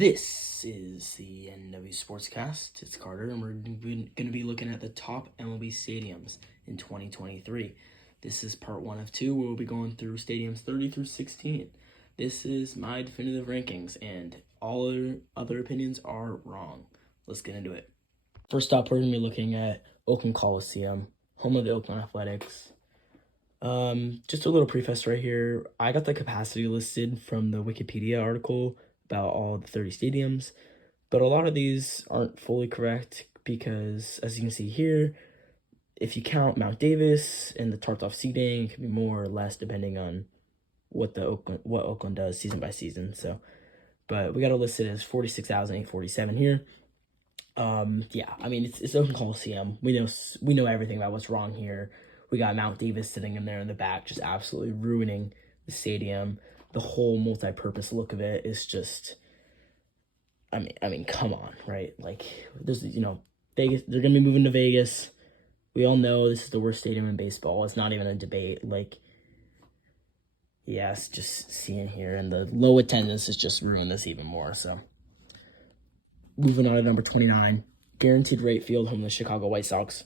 This is the NW Sportscast. It's Carter, and we're going to be looking at the top MLB stadiums in 2023. This is part 1 of 2, where we'll be going through stadiums 30 through 16. This is my definitive rankings, and all other opinions are wrong. Let's get into it. First up, we're going to be looking at Oakland Coliseum, home of the Oakland Athletics. Just a little preface right here. I got the capacity listed from the Wikipedia article about all the 30 stadiums, but a lot of these aren't fully correct because, as you can see here, if you count Mount Davis and the tarped-off seating, it can be more or less depending on what Oakland does season by season. So, but we got it listed as 46,847 here. Yeah, I mean it's Oakland Coliseum. We know everything about what's wrong here. We got Mount Davis sitting in there in the back, just absolutely ruining the stadium. The whole multi-purpose look of it is just, I mean, come on, right? Like, there's, Vegas, they're going to be moving to Vegas. We all know this is the worst stadium in baseball. It's not even a debate. Like, yes, just seeing here, and the low attendance has just ruined this even more. So, moving on to number 29, Guaranteed Rate Field, home of the Chicago White Sox.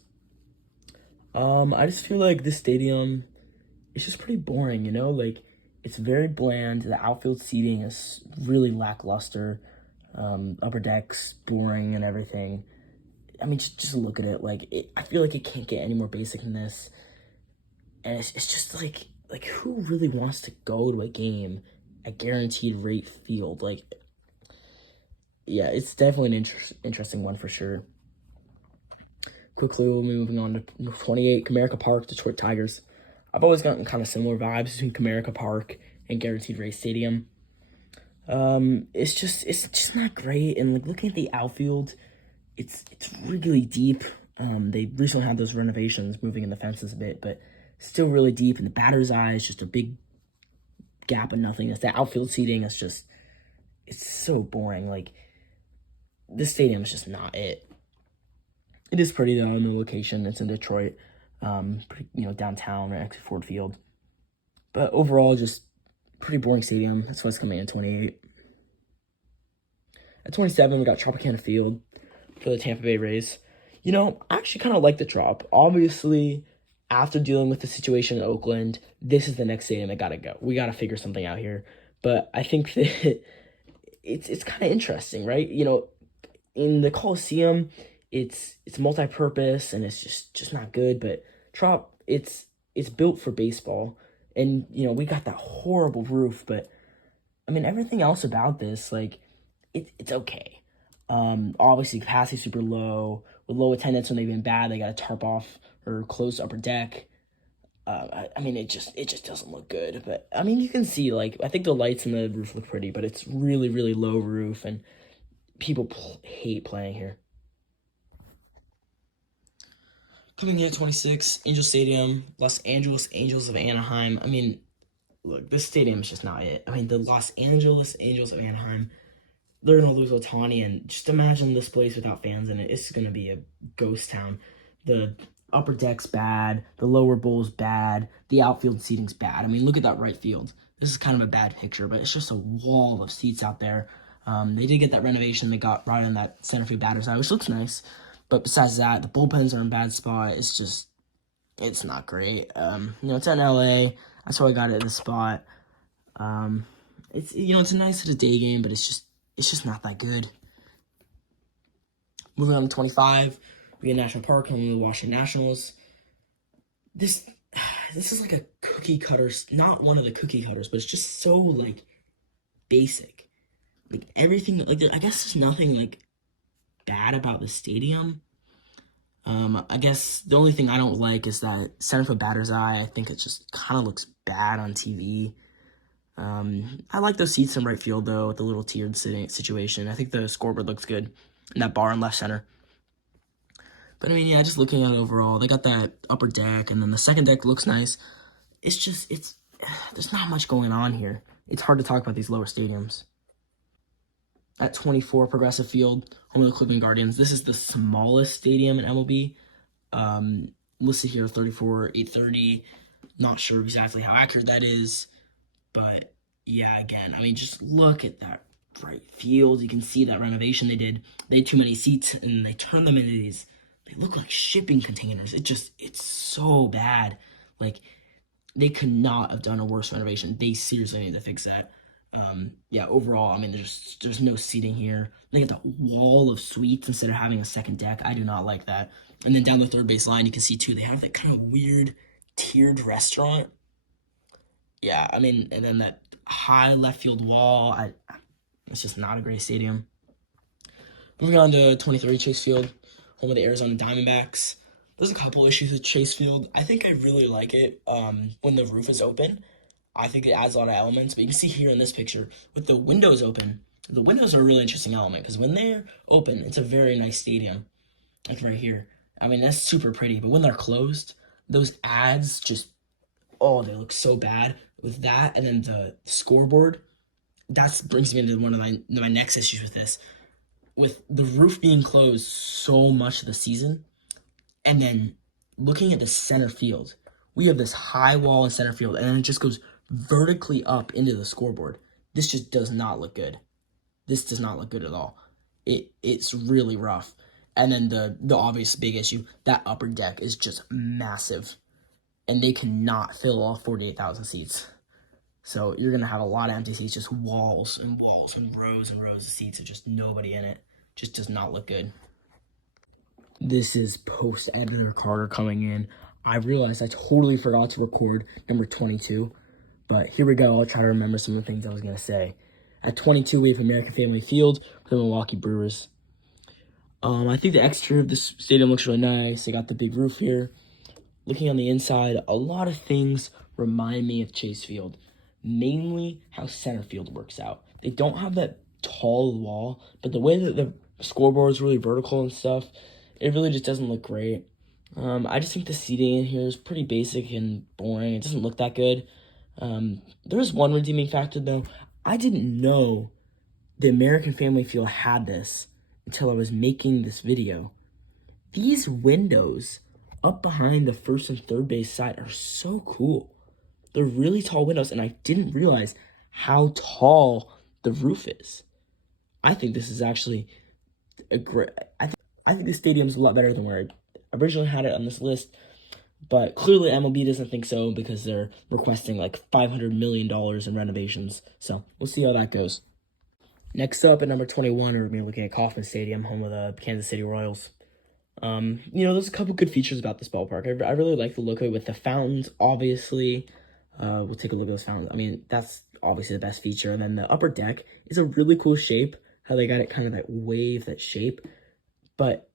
I just feel like this stadium is just pretty boring, like, it's very bland. The outfield seating is really lackluster. Upper deck's boring and everything. I mean, just look at it. I feel like it can't get any more basic than this. And it's just like who really wants to go to a game at Guaranteed Rate Field? Yeah, it's definitely an interesting one for sure. Quickly, we'll be moving on to 28, Comerica Park, Detroit Tigers. I've always gotten kind of similar vibes between Comerica Park and Guaranteed Rate Stadium. It's just not great. And looking at the outfield, it's really deep. They recently had those renovations, moving in the fences a bit, but still really deep. And the batter's eye is just a big gap of nothingness. The outfield seating is just, it's so boring. This stadium is just not it. It is pretty though in the location. It's in Detroit. Downtown, right next to Ford Field. But overall, just pretty boring stadium. That's why it's coming in 28. At 27, we got Tropicana Field for the Tampa Bay Rays. I actually kind of like the Trop. Obviously, after dealing with the situation in Oakland, this is the next stadium that got to go. We got to figure something out here. But I think that it's kind of interesting, right? In the Coliseum, it's multi-purpose and it's just not good, but Trop, it's built for baseball, and we got that horrible roof, but I mean everything else about this, it's okay. Obviously capacity super low, with low attendance when they've been bad, they got to tarp off or close upper deck. I mean it just doesn't look good, but I mean you can see I think the lights and the roof look pretty, but it's really really low roof, and people hate playing here. Coming in at 26, Angel Stadium, Los Angeles Angels of Anaheim. I mean, look, this stadium is just not it. I mean, the Los Angeles Angels of Anaheim, they're going to lose Ohtani, and just imagine this place without fans in it. It's going to be a ghost town. The upper deck's bad. The lower bowl's bad. The outfield seating's bad. I mean, look at that right field. This is kind of a bad picture, but it's just a wall of seats out there. They did get that renovation. They got right on that center field batter's eye, which looks nice. But besides that, the bullpens are in a bad spot. It's not great. It's in LA. That's why I got it in the spot. It's a nice little day game, but it's just not that good. Moving on to 25, we get National Park, home of the Washington Nationals. This is like a cookie cutter, not one of the cookie cutters, but it's just so basic. Everything, I guess there's nothing bad about the stadium. I guess the only thing I don't like is that center field batter's eye. I think it just kind of looks bad on TV. I like those seats in right field though, with the little tiered sitting situation. I think the scoreboard looks good, and that bar in left center. But I mean, yeah, just looking at it overall, they got that upper deck, and then the second deck looks nice. There's not much going on here. It's hard to talk about these lower stadiums. At 24, Progressive Field, home of the Cleveland Guardians. This is the smallest stadium in MLB. Listed here, 34,830. Not sure exactly how accurate that is. But, yeah, again, I mean, just look at that right field. You can see that renovation they did. They had too many seats, and they turned them into these. They look like shipping containers. It's so bad. Like, they could not have done a worse renovation. They seriously need to fix that. Yeah, overall, I mean, there's no seating here. They get the wall of suites instead of having a second deck. I do not like that. And then down the third base line, you can see too, they have that kind of weird tiered restaurant. Yeah, I mean, and then that high left field wall. It's just not a great stadium. Moving on to 23 Chase Field, home of the Arizona Diamondbacks. There's a couple issues with Chase Field. I think I really like it when the roof is open. I think it adds a lot of elements, but you can see here in this picture, with the windows open, the windows are a really interesting element, because when they're open, it's a very nice stadium, like right here. I mean, that's super pretty, but when they're closed, those ads just, oh, they look so bad. With that, and then the scoreboard, that brings me into one of my next issues with this. With the roof being closed so much of the season, and then looking at the center field, we have this high wall in center field, and then it just goes vertically up into the scoreboard. This just does not look good. This does not look good at all. It's really rough. And then the obvious big issue, that upper deck is just massive, and they cannot fill all 48,000 seats. So you're going to have a lot of empty seats, just walls and walls and rows of seats with just nobody in it. Just does not look good. This is post-editor Carter coming in. I realized I totally forgot to record number 22, but here we go. I'll try to remember some of the things I was going to say. At 22, we have American Family Field for the Milwaukee Brewers. I think the exterior of this stadium looks really nice. They got the big roof here. Looking on the inside, a lot of things remind me of Chase Field. Mainly how center field works out. They don't have that tall wall, but the way that the scoreboard is really vertical and stuff, it really just doesn't look great. I just think the seating in here is pretty basic and boring. It doesn't look that good. There is one redeeming factor, though. I didn't know the American Family Field had this until I was making this video. These windows up behind the first and third base side are so cool. They're really tall windows, and I didn't realize how tall the roof is. I think this is actually a great. I think the stadium's a lot better than where I originally had it on this list, but clearly MLB doesn't think so because they're requesting like $500 million in renovations. So we'll see how that goes. Next up at number 21, we're going to be looking at Kauffman Stadium, home of the Kansas City Royals. There's a couple good features about this ballpark. I really like the look of it with the fountains, obviously. We'll take a look at those fountains. I mean, that's obviously the best feature. And then the upper deck is a really cool shape, how they got it kind of that wave, that shape. But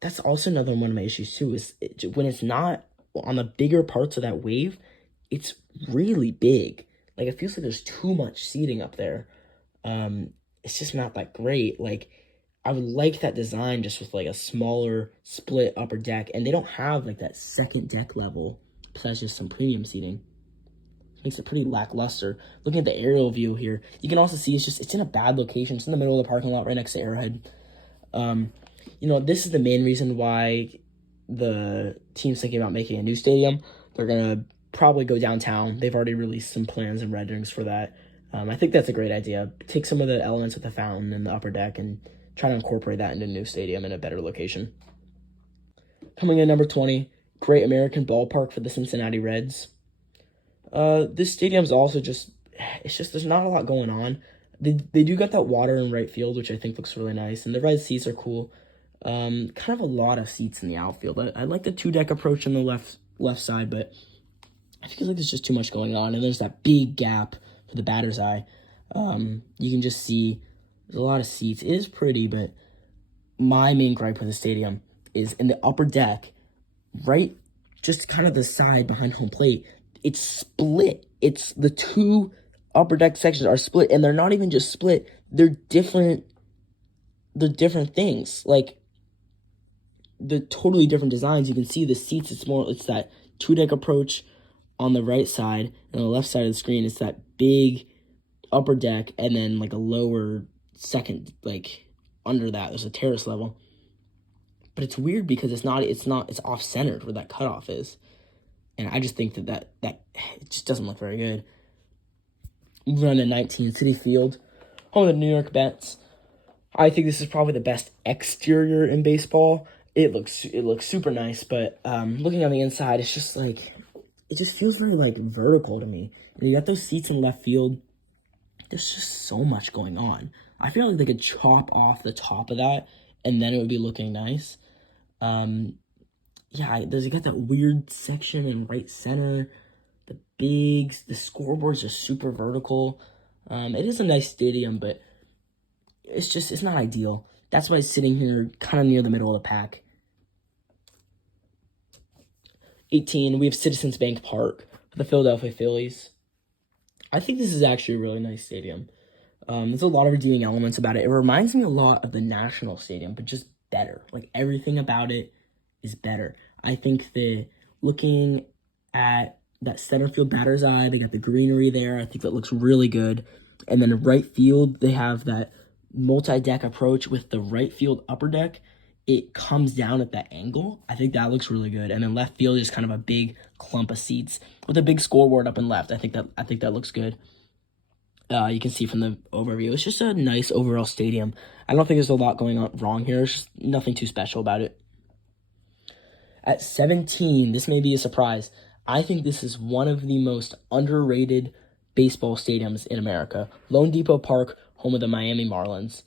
that's also another one of my issues too, is when it's not on the bigger parts of that wave, it's really big. Like, it feels like there's too much seating up there. It's just not that great. Like, I would like that design just with like a smaller split upper deck, and they don't have like that second deck level besides just some premium seating. Makes it pretty lackluster. Looking at the aerial view here, you can also see it's in a bad location. It's in the middle of the parking lot right next to Arrowhead. This is the main reason why the team's thinking about making a new stadium. They're going to probably go downtown. They've already released some plans and renderings for that. I think that's a great idea. Take some of the elements with the fountain and the upper deck and try to incorporate that into a new stadium in a better location. Coming in number 20, Great American Ballpark for the Cincinnati Reds. This stadium's also there's not a lot going on. They do got that water in right field, which I think looks really nice, and the red seats are cool. Kind of a lot of seats in the outfield. I like the 2-deck approach on the left side, but I feel like there's just too much going on, and there's that big gap for the batter's eye. You can just see there's a lot of seats. It is pretty, but my main gripe with the stadium is in the upper deck, right, just kind of the side behind home plate. It's split. It's the two upper deck sections are split, and they're not even just split. They're different. They're different things. Like, they're totally different designs. You can see the seats. It's that 2-deck approach on the right side, and on the left side of the screen, it's that big upper deck, and then like a lower second, like under that, there's a terrace level. But it's weird because it's off-centered where that cutoff is. And I just think that it just doesn't look very good. Moving on to 19, Citi Field. home of the New York Mets. I think this is probably the best exterior in baseball. It looks super nice, but looking on the inside, it's just like, it just feels very like vertical to me. And you got those seats in left field. There's just so much going on. I feel like they could chop off the top of that, and then it would be looking nice. You got that weird section in right center. The bigs, the scoreboards are super vertical. It is a nice stadium, but it's not ideal. That's why it's sitting here kind of near the middle of the pack. 18, we have Citizens Bank Park for the Philadelphia Phillies. I think this is actually a really nice stadium. There's a lot of redeeming elements about it. It reminds me a lot of the National Stadium, but just better. Like, everything about it is better. I think that looking at that center field batter's eye, they got the greenery there. I think that looks really good. And then right field, they have that multi-deck approach with the right field upper deck. It comes down at that angle. I think that looks really good. And then left field is kind of a big clump of seats with a big scoreboard up and left. I think that looks good. You can see from the overview, it's just a nice overall stadium. I don't think there's a lot going on wrong here. There's just nothing too special about it. At 17, this may be a surprise. I think this is one of the most underrated baseball stadiums in America. Lone Depot Park, home of the Miami Marlins.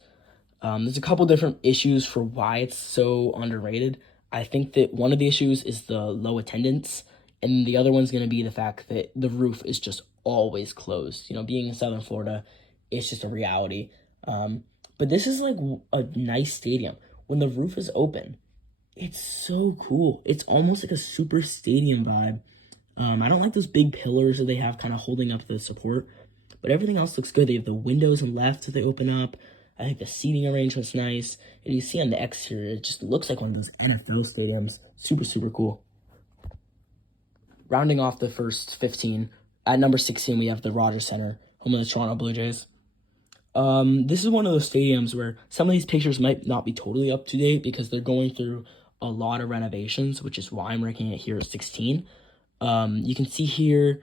There's a couple different issues for why it's so underrated. I think that one of the issues is the low attendance, and the other one's going to be the fact that the roof is just always closed. You know, being in Southern Florida, it's just a reality. But this is like a nice stadium. When the roof is open, it's so cool. It's almost like a super stadium vibe. I don't like those big pillars that they have kind of holding up the support, but everything else looks good. They have the windows and left that they open up. I think the seating arrangement's nice. And you see on the exterior, it just looks like one of those NFL stadiums. Super, super cool. Rounding off the first 15, at number 16, we have the Rogers Center, home of the Toronto Blue Jays. This is one of those stadiums where some of these pictures might not be totally up to date because they're going through a lot of renovations, which is why I'm ranking it here at 16. You can see here,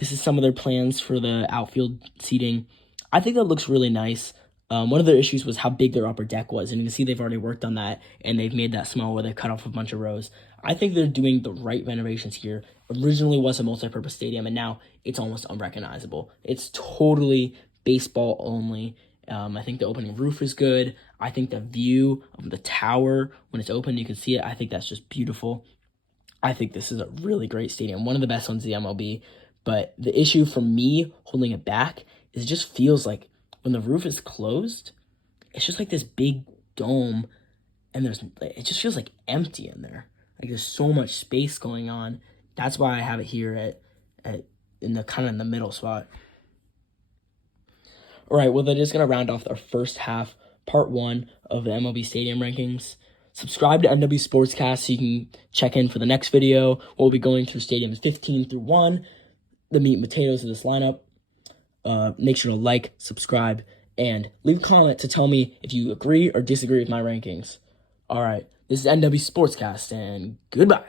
this is some of their plans for the outfield seating. I think that looks really nice. One of their issues was how big their upper deck was, and you can see they've already worked on that, and they've made that small where they cut off a bunch of rows. I think they're doing the right renovations here. Originally was a multi-purpose stadium, and now it's almost unrecognizable. It's totally baseball only. I think the opening roof is good. I think the view of the tower, when it's open, you can see it. I think that's just beautiful. I think this is a really great stadium, one of the best ones in the MLB. But the issue for me holding it back is it just feels like when the roof is closed, it's just like this big dome, and it just feels like empty in there. Like there's so much space going on. That's why I have it here in the middle spot. All right, well, that is going to round off our first half, part 1 of the MLB Stadium rankings. Subscribe to NW Sportscast so you can check in for the next video. We'll be going through stadiums 15 through 1, the meat and potatoes of this lineup. Make sure to like, subscribe, and leave a comment to tell me if you agree or disagree with my rankings. All right, this is NW Sportscast, and goodbye.